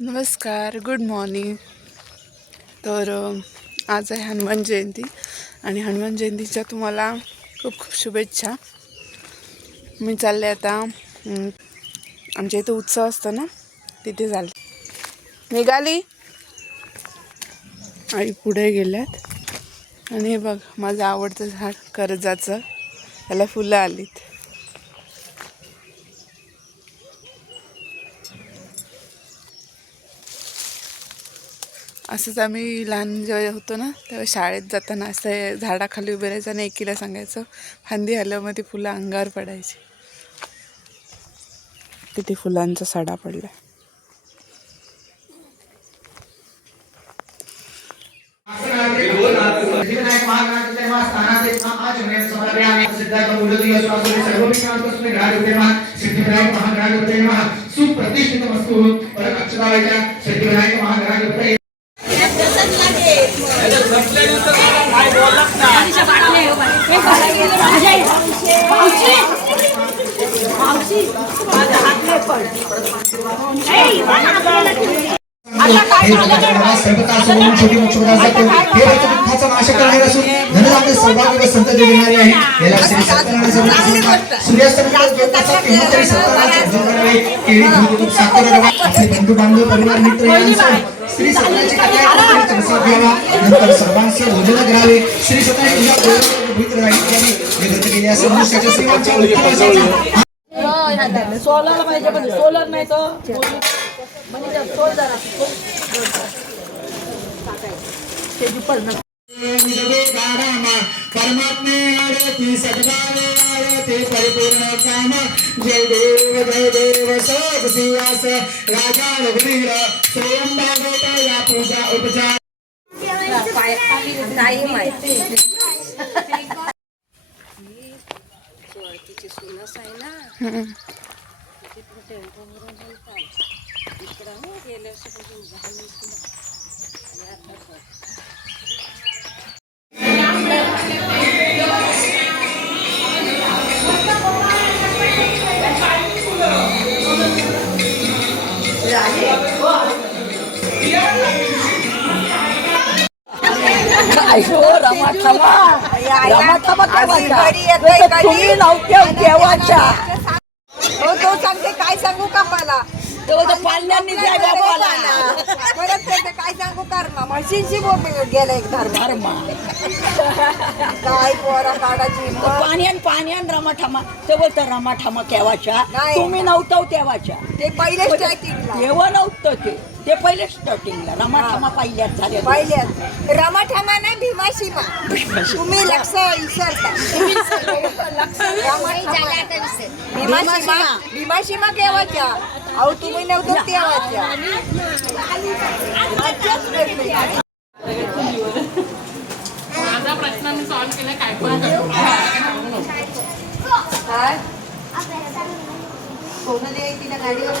नमस्कार, good morning. तर आज आहे हनुमान जयंती आणि हनुमान जयंतीच्या तुम्हाला खूप खूप शुभेच्छा. मी चालले आता आमच्या इथं उत्सव असतो ना, तिथे चालले. निघाली आई पुढे गेल्यात आणि हे बघ माझं आवडतं झाड कर्जाचं, त्याला फुलं आलीत. असंच आम्ही लहान जेव्हा होतो ना तेव्हा शाळेत जाताना असं झाडाखाली उभे राहायचं आणि एकीला सांगायचं फांदी हलवमध्ये फुलं अंगावर पडायची. किती फुलांचा सडा पडला. छोटी दुःखाचा नाश करणारे असून धनधान्य सौभाग्य व संतती देणारे आहे. याला श्री सत्यनारायण सूर्यास्ताचा किंमतरी सत्यनारायण जोडणारे केळी दूध साखर रवा आपले बंधू बांधव परिवार मित्र यांसह श्री सत्यनारायणची कथा प्रसाद घ्यावा. नंतर सर्वांचे भोजन करावे. श्री सत्यनारायण पूजा पवित्र राहील हे दत्त केले असे मनुष्याच्या सेवाच्या उत्तम सोलर पाहिजे पण सोलर नाही तो म्हणजे सोलर परमात्मे आरती सद्भावे आरती परिपूर्ण काम जय देव सब सिंहास राजा रघुवीर स्वयं भागवत या पूजा उपचार नाही माहिती तुम्ही नव्हत्या देवाच्या तो सांगते काय सांगू का मला पालण्यांनी परत काय सांगू कर्मा म्हशींची गेला एक धर्म काय पोरा काढायची पाण्यान रमाठामा ते बोलतं रमाठामा केव्हाच्या तुम्ही नव्हतं तेव्हाच्या ते पहिले स्टार्टिंगला तेव्हा नव्हतं ते पहिले स्टार्टिंगला रमाठामा पहिल्यात झाले पहिल्यात रमाठामा नाही भीमाशिमा तुम्ही लक्ष विसरता भीमाशिमा केव्हाच्या अहो तुम्ही नव्हतं तेव्हाच्या माझा प्रश्न मी सॉल्व्ह केला. काय कोणाला तिला गाडीवर